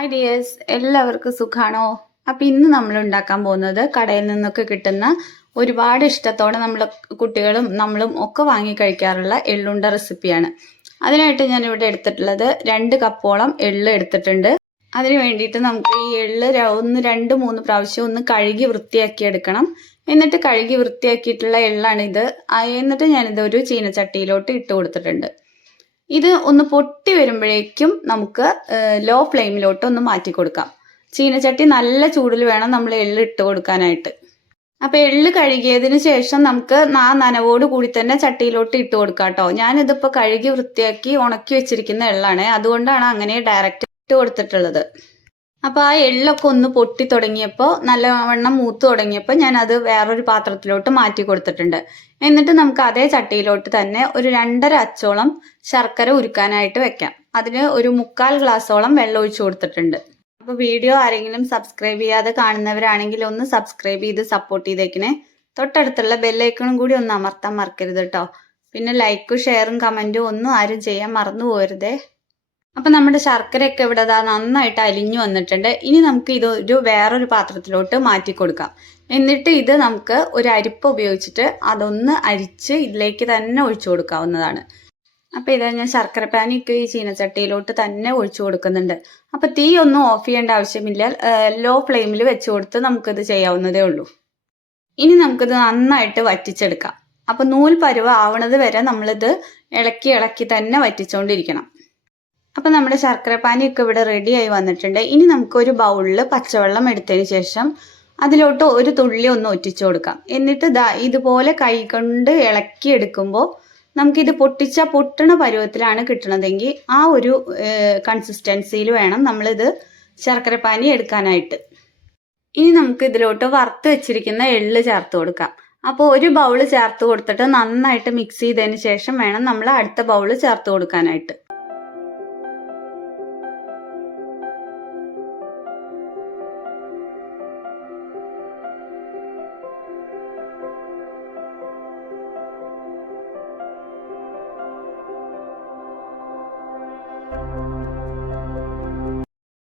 Hi dears, എല്ലാവർക്കും സുഖാണോ? അപ്പം ഇന്ന് നമ്മൾ ഉണ്ടാക്കാൻ പോകുന്നത് കടയിൽ നിന്നൊക്കെ കിട്ടുന്ന ഒരുപാട് ഇഷ്ടത്തോടെ നമ്മൾ കുട്ടികളും നമ്മളും ഒക്കെ വാങ്ങി കഴിക്കാറുള്ള എള്ളുണ്ട റെസിപ്പിയാണ്. അതിനായിട്ട് ഞാൻ ഇവിടെ എടുത്തിട്ടുള്ളത് 2 കപ്പോളം എള്ള് എടുത്തിട്ടുണ്ട്. അതിന് വേണ്ടിയിട്ട് നമുക്ക് ഈ എള്ള് ഒന്ന് 2-3 പ്രാവശ്യം ഒന്ന് കഴുകി വൃത്തിയാക്കി എടുക്കണം. എന്നിട്ട് കഴുകി വൃത്തിയാക്കിയിട്ടുള്ള എള്ളാണിത്. എന്നിട്ട് ഞാനിത് ഒരു ചീനച്ചട്ടിയിലോട്ട് ഇട്ട് കൊടുത്തിട്ടുണ്ട്. ഇത് ഒന്ന് പൊട്ടി വരുമ്പോഴേക്കും നമുക്ക് ലോ ഫ്ലെയിമിലോട്ട് ഒന്ന് മാറ്റി കൊടുക്കാം. ചീനച്ചട്ടി നല്ല ചൂടിൽ വേണം നമ്മൾ എള്ള് ഇട്ട് കൊടുക്കാനായിട്ട്. അപ്പൊ എള്ള് കഴുകിയതിന് ശേഷം നമുക്ക് നനവോട് കൂടി തന്നെ ചട്ടിയിലോട്ട് ഇട്ട് കൊടുക്കാം കേട്ടോ. ഞാനിതിപ്പോൾ കഴുകി വൃത്തിയാക്കി ഉണക്കി വെച്ചിരിക്കുന്ന എള്ളാണ്, അതുകൊണ്ടാണ് അങ്ങനെ ഡയറക്റ്റ് ഇട്ട് കൊടുത്തിട്ടുള്ളത്. അപ്പോൾ ആ എള്ളൊക്കെ ഒന്ന് പൊട്ടി തുടങ്ങിയപ്പോൾ, നല്ലവണ്ണം മൂത്ത് തുടങ്ങിയപ്പോൾ ഞാൻ അത് വേറൊരു പാത്രത്തിലോട്ട് മാറ്റി കൊടുത്തിട്ടുണ്ട്. എന്നിട്ട് നമുക്ക് അതേ ചട്ടിയിലോട്ട് തന്നെ ഒരു 2.5 അച്ചോളം ശർക്കര ഉരുക്കാനായിട്ട് വെക്കാം. അതിന് ഒരു 3/4 ഗ്ലാസോളം വെള്ളം ഒഴിച്ചു കൊടുത്തിട്ടുണ്ട്. അപ്പോൾ വീഡിയോ ആരെങ്കിലും സബ്സ്ക്രൈബ് ചെയ്യാതെ കാണുന്നവരാണെങ്കിൽ ഒന്ന് സബ്സ്ക്രൈബ് ചെയ്ത് സപ്പോർട്ട് ചെയ്തേക്കണേ. തൊട്ടടുത്തുള്ള ബെല്ലൈക്കണും കൂടി ഒന്ന് അമർത്താൻ മറക്കരുത് കേട്ടോ. പിന്നെ ലൈക്കും ഷെയറും കമൻറ്റും ഒന്നും ആരും ചെയ്യാൻ മറന്നു പോകരുതേ. അപ്പം നമ്മുടെ ശർക്കരയൊക്കെ ഇവിടെ നന്നായിട്ട് അലിഞ്ഞു വന്നിട്ടുണ്ട്. ഇനി നമുക്ക് ഇത് വേറൊരു പാത്രത്തിലോട്ട് മാറ്റി കൊടുക്കാം. എന്നിട്ട് ഇത് നമുക്ക് ഒരു അരിപ്പ ഉപയോഗിച്ചിട്ട് അതൊന്ന് അരിച്ച് ഇതിലേക്ക് തന്നെ ഒഴിച്ചു കൊടുക്കാവുന്നതാണ്. അപ്പം ഇതാ ഞാൻ ശർക്കര പാനിക്ക് ഈ ചീനച്ചട്ടിയിലോട്ട് തന്നെ ഒഴിച്ചു കൊടുക്കുന്നുണ്ട്. അപ്പം തീ ഒന്നും ഓഫ് ചെയ്യേണ്ട ആവശ്യമില്ല, ലോ ഫ്ലെയിമിൽ വെച്ച് കൊടുത്ത് നമുക്കിത് ചെയ്യാവുന്നതേ ഉള്ളൂ. ഇനി നമുക്കിത് നന്നായിട്ട് വറ്റിച്ചെടുക്കാം. അപ്പം നൂൽ പരുവ ആവണത് വരെ നമ്മളിത് ഇളക്കി തന്നെ വറ്റിച്ചുകൊണ്ടിരിക്കണം. അപ്പം നമ്മുടെ ശർക്കര പാനിയൊക്കെ ഇവിടെ റെഡിയായി വന്നിട്ടുണ്ട്. ഇനി നമുക്കൊരു ബൗളിൽ പച്ചവെള്ളം എടുത്തതിന് ശേഷം അതിലോട്ട് ഒരു തുള്ളി ഒന്ന് ഒറ്റിച്ചു കൊടുക്കാം. എന്നിട്ട് ഇതുപോലെ കൈ കൊണ്ട് ഇളക്കി എടുക്കുമ്പോൾ നമുക്കിത് പൊട്ടണ പരുവത്തിലാണ് കിട്ടണതെങ്കിൽ ആ ഒരു കൺസിസ്റ്റൻസിയിൽ വേണം നമ്മളിത് ശർക്കര പാനി എടുക്കാനായിട്ട്. ഇനി നമുക്ക് ഇതിലോട്ട് വറുത്ത് വെച്ചിരിക്കുന്ന എള്ള് ചേർത്ത് കൊടുക്കാം. അപ്പോൾ ഒരു ബൗള് ചേർത്ത് കൊടുത്തിട്ട് നന്നായിട്ട് മിക്സ് ചെയ്തതിന് ശേഷം വേണം നമ്മൾ അടുത്ത ബൗള് ചേർത്ത് കൊടുക്കാനായിട്ട്.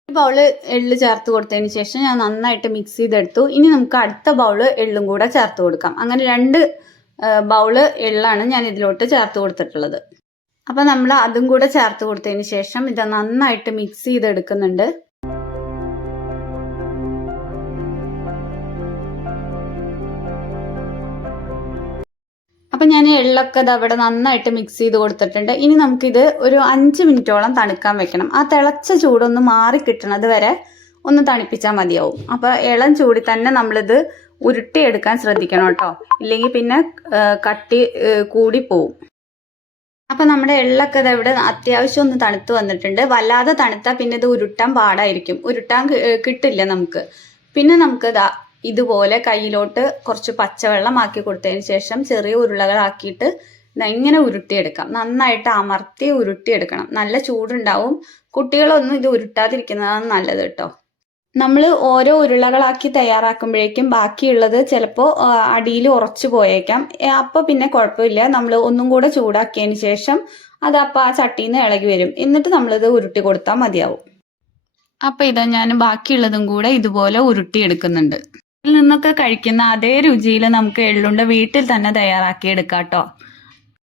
ബൗള് എള്ള് ചേർത്ത് കൊടുത്തതിന് ശേഷം ഞാൻ നന്നായിട്ട് മിക്സ് ചെയ്തെടുത്തു. ഇനി നമുക്ക് അടുത്ത ബൗള് എള്ളും കൂടെ ചേർത്ത് കൊടുക്കാം. അങ്ങനെ 2 ബൗള് എള്ളാണ് ഞാൻ ഇതിലോട്ട് ചേർത്ത് കൊടുത്തിട്ടുള്ളത്. അപ്പം നമ്മൾ അതും കൂടെ ചേർത്ത് കൊടുത്തതിന് ശേഷം ഇത് നന്നായിട്ട് മിക്സ് ചെയ്തെടുക്കുന്നുണ്ട്. അപ്പം ഞാൻ എള്ളൊക്കെ അവിടെ നന്നായിട്ട് മിക്സ് ചെയ്ത് കൊടുത്തിട്ടുണ്ട്. ഇനി നമുക്കിത് ഒരു 5 മിനിറ്റോളം തണുക്കാൻ വെക്കണം. ആ തിളച്ച ചൂടൊന്ന് മാറി കിട്ടണത് വരെ ഒന്ന് തണുപ്പിച്ചാൽ മതിയാവും. അപ്പോൾ ഇളം ചൂടിൽ തന്നെ നമ്മളിത് ഉരുട്ടിയെടുക്കാൻ ശ്രദ്ധിക്കണം കേട്ടോ, ഇല്ലെങ്കിൽ പിന്നെ കട്ടി കൂടി പോവും. അപ്പം നമ്മുടെ എള്ളൊക്കെ ഇവിടെ അത്യാവശ്യം ഒന്ന് തണുത്ത് വന്നിട്ടുണ്ട്. വല്ലാതെ തണുത്താൽ പിന്നെ ഇത് ഉരുട്ടാൻ പാടായിരിക്കും, ഉരുട്ടാൻ കിട്ടില്ല നമുക്ക്. പിന്നെ നമുക്ക് ഇതുപോലെ കയ്യിലോട്ട് കുറച്ച് പച്ചവെള്ളം ആക്കി കൊടുത്തതിന് ശേഷം ചെറിയ ഉരുളകളാക്കിയിട്ട് ഇങ്ങനെ ഉരുട്ടിയെടുക്കാം. നന്നായിട്ട് അമർത്തി ഉരുട്ടിയെടുക്കണം. നല്ല ചൂടുണ്ടാവും. കുട്ടികളൊന്നും ഇത് ഉരുട്ടാതിരിക്കുന്നതാണ് നല്ലത് കേട്ടോ. നമ്മൾ ഓരോ ഉരുളകളാക്കി തയ്യാറാക്കുമ്പോഴേക്കും ബാക്കിയുള്ളത് ചിലപ്പോൾ അടിയിൽ ഉറച്ചു പോയേക്കാം. അപ്പോൾ പിന്നെ കുഴപ്പമില്ല, നമ്മൾ ഒന്നും കൂടെ ചൂടാക്കിയതിന് ശേഷം അത് അപ്പോൾ ആ ചട്ടിയിൽ നിന്ന് ഇളകി വരും. എന്നിട്ട് നമ്മളിത് ഉരുട്ടി കൊടുത്താൽ മതിയാവും. അപ്പം ഇതാ ഞാൻ ബാക്കിയുള്ളതും കൂടെ ഇതുപോലെ ഉരുട്ടിയെടുക്കുന്നുണ്ട്. ഇതിൽ നിന്നൊക്കെ കഴിക്കുന്ന അതേ രുചിയിൽ നമുക്ക് എള്ളുണ്ട വീട്ടിൽ തന്നെ തയ്യാറാക്കി എടുക്കാം കേട്ടോ.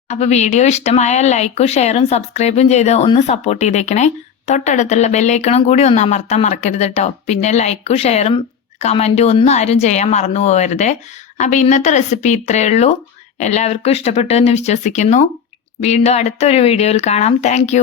അപ്പോൾ വീഡിയോ ഇഷ്ടമായാൽ ലൈക്കും ഷെയറും സബ്സ്ക്രൈബും ചെയ്ത് ഒന്ന് സപ്പോർട്ട് ചെയ്തേക്കണേ. തൊട്ടടുത്തുള്ള ബെല്ലൈക്കണും കൂടി ഒന്ന് അമർത്താൻ മറക്കരുത് കേട്ടോ. പിന്നെ ലൈക്കും ഷെയറും കമൻറ്റും ഒന്നും ആരും ചെയ്യാൻ മറന്നു പോകരുതേ. അപ്പോൾ ഇന്നത്തെ റെസിപ്പി ഇത്രയേ ഉള്ളൂ. എല്ലാവർക്കും ഇഷ്ടപ്പെട്ടു എന്ന് വിശ്വസിക്കുന്നു. വീണ്ടും അടുത്തൊരു വീഡിയോയിൽ കാണാം. താങ്ക്